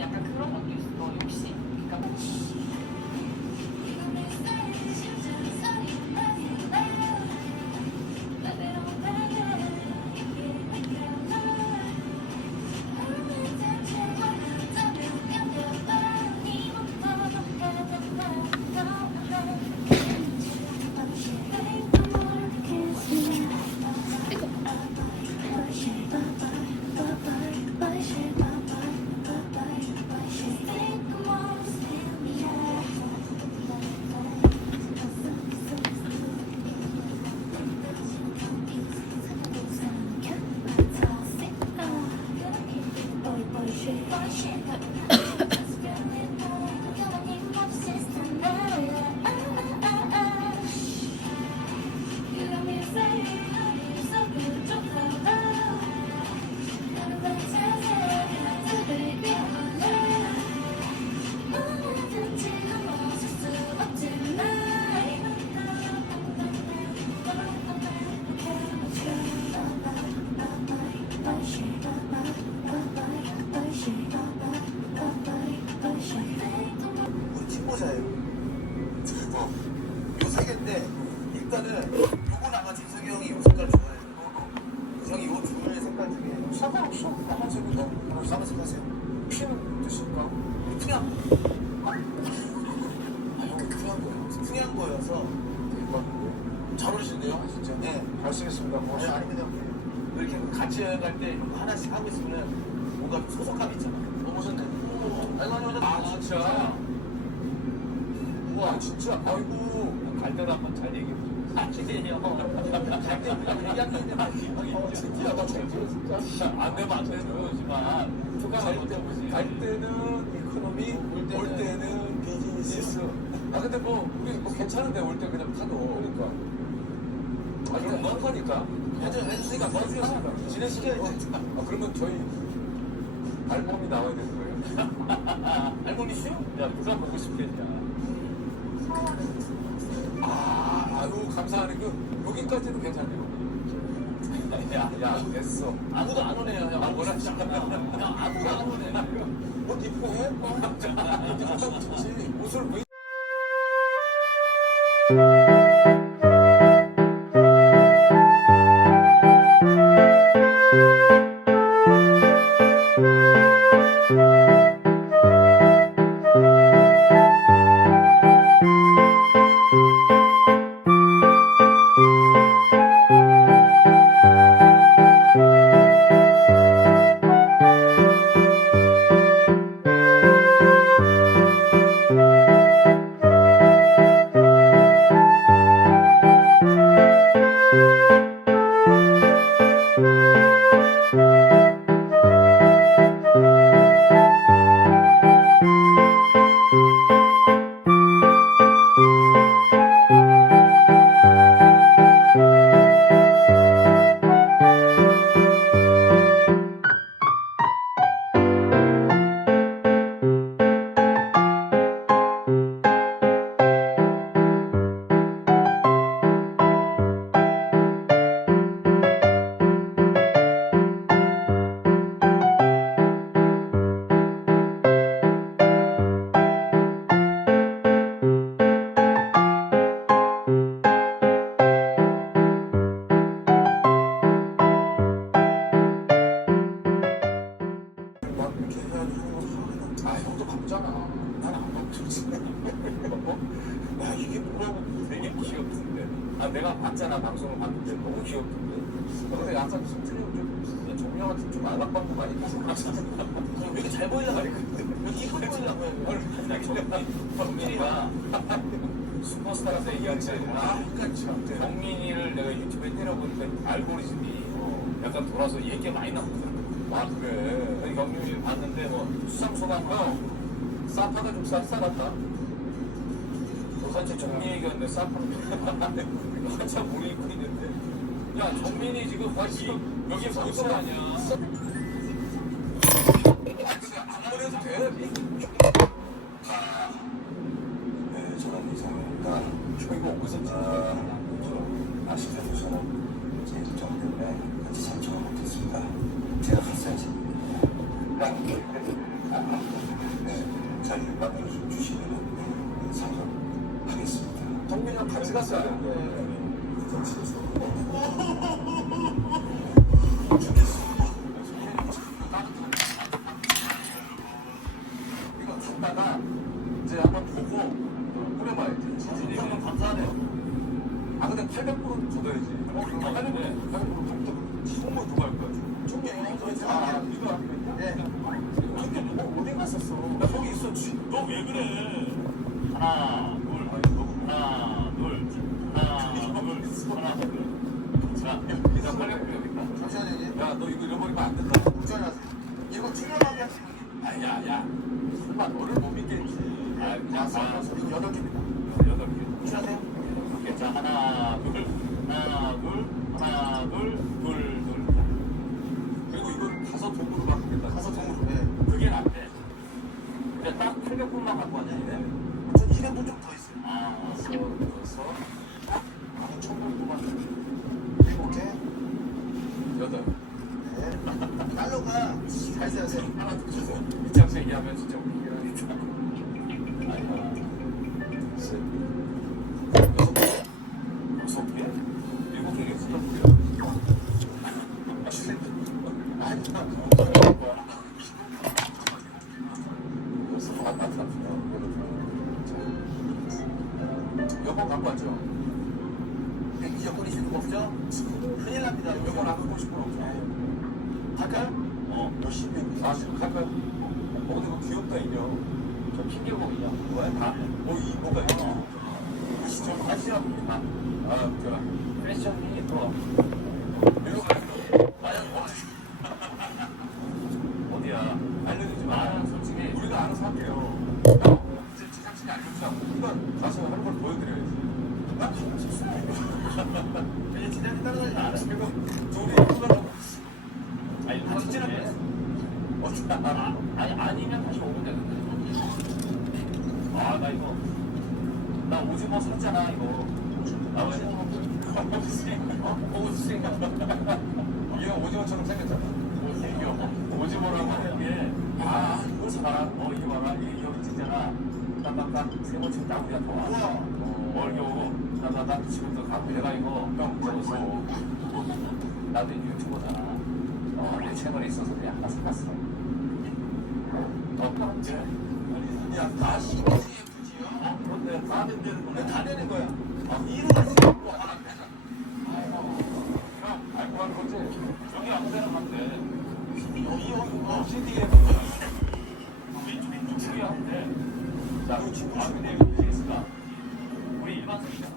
약간 그런 것도 있어 욕심 그러니까 뭐 아마 재석이 형이 요 색깔 좋아해요. 형이 요 둘의 색깔 중에 상관없어. 나머지는 다 까만색 하세요. 피는 드실까? 풍양. 아, 형은 필요한 거예요. 풍양 거여서. 잘 어울리시는데요? 아, 진짜? 네. 잘 쓰겠습니다. 아니 고맙습니다. 아닙니다. 이렇게 같이 여행 갈 때 하나씩 하고 있으면 뭔가 소속감이 있잖아. 어, 오셨네. 아이고 아니 오셨네. 아, 진짜? 우와, 진짜? 아이고. 갈 때도 한번 잘 얘기해 보세요. 아니에요. 갈때 우리가 얘기한 게 있는데 형이 어, 진짜 나잘 들어, 진짜. 안 되면 안 되는 거지만 투가만 먼저 보지. 갈 때는 이코노미, 올 때는, 때는 비즈니스. 아, 근데 뭐, 우리 뭐 괜찮은데, 올 때 그냥 타도. 그러니까. 아, 그럼 넌 거니까. 해주 이제. 아, 그러면 저희 알몸이 나와야 되는 거예요? 알고니쇼? 야 누가 보고 싶겠냐. 아, 아유, 감사하네. 그, 여기까지는 괜찮네요. 야, 야, 됐어. 아무도 안 오네요 형. 아, 뭐라 하시냐. 형 아무도 안 오네. 옷 입고 해? 입고 하고 좋지. 옷을 왜 아 봤잖아 방송을 봤는데 너무 귀엽던데. 근데 약간 스트리오 좀, 종료한테 좀 안락받고 많이 있어. 왜 이렇게 잘 보이려고 그래? 해. 경민이가 슈퍼스타라서 얘기하지. 아, 그러니까 참. 경민이를 내가 유튜브에 때려보니까 알고리즘이 약간 돌아서 얘기가 많이 나오더라고. 아, 그래. 경민이 봤는데 뭐 수상 소감 형 사파가 좀 쌉싸랐다. 도대체 정민 얘기였는데 사파는 한참 오래 입고 있는데. 야, 정민이 지금 거기, 여기 거치 아니야. 이게 보고 싶어 주시면 상속하겠습니다. 동민이랑 같이 갔어야 되는데. 아 근데 800불은 줘야지. 어, 800불, 800불 충분 두고 할 거야. 충분히 저희 아, 생각해요. 이거 네. 근데 너 어디 갔었어? 나 거기 있었지. 너 왜 그래? 하나, 둘, 하나, 이거 잃어버리면 안 된다. 걱정하세요. 이거 충분하게 하세요. 아야, 야. 설마 너를 못 믿겠지. 아, 그냥 봐. 이거 여덟 개입니다. 여덟 개. 확실하세요? 오케이, 자, 하나, 둘, 하나, 둘, 하나, 둘, 둘, 둘. 그리고 이건 다섯 통으로 바꾸겠다. 다섯 통으로. 네. 그게 낫대. 이제 딱 800분만 갖고 왔는데. 전 200분 좀 더 있어요. 아, 나는 천불 뽑았는데 일곱 개. 여덟. 네. 달러가 잘 써야 돼요. 하나 더 주세요. 입장에서 얘기하면 진짜 웃기긴 하겠다. 없죠? 큰일 납니다. 몇번 안 갖고 싶은 거 없죠? 갈까요? 어, 개. 아, 지금 갈까요? 어, 근데 이거 귀엽다, 인형. 저 핑계곡이냐? 뭐야? 다? 뭐, 이, 뭐가 있어? 시죠 하시라고. 아, 아, 그래. 패션이 또 이거 가지고. 나는 어디야? 알려주지 마. 나는 솔직히 우리가 알아서 할게요. 야, 이제 제작진이 알려주자고. 우리가 가서 하는 걸 보여드려야지. 나 가고 싶어. 이제 진작에 따라다니지 않아요. 그리고 둘이 끝나고. 아니 아, 진짜 진짜 어떻게 알아? 아, 아니 아니면 다시 오면 되는데. 아 나 이거 나 샀잖아 이거. 나 오징어 어? 오징어 얘가 오징어처럼 생겼잖아. 오징어 오징어라고 이게 아 이거 사봐라. 어 이거 봐라 이게 여기 찍잖아. 깜깜깜 세 번째 딱 우리가 더 와. 뭘 겨우 나나나 지금도 갖고 내가 이거 형 적었어. 나도 유튜버잖아. 어, 내 채널에 있어서 그냥 하나 사갔어. 어, 깜짝. 야, 다시 다 된다는 거네. 다 되는 거야. 아. 뭐 하나 되잖아. 형, 알고 하는 거지? 여기 아무 데나 가면 돼. 여기, 어, 어. CD에 왼쪽, 왼쪽, 여기 하면 돼. 자, 아, 근데 여기 케이스가 우리 일반석이잖아.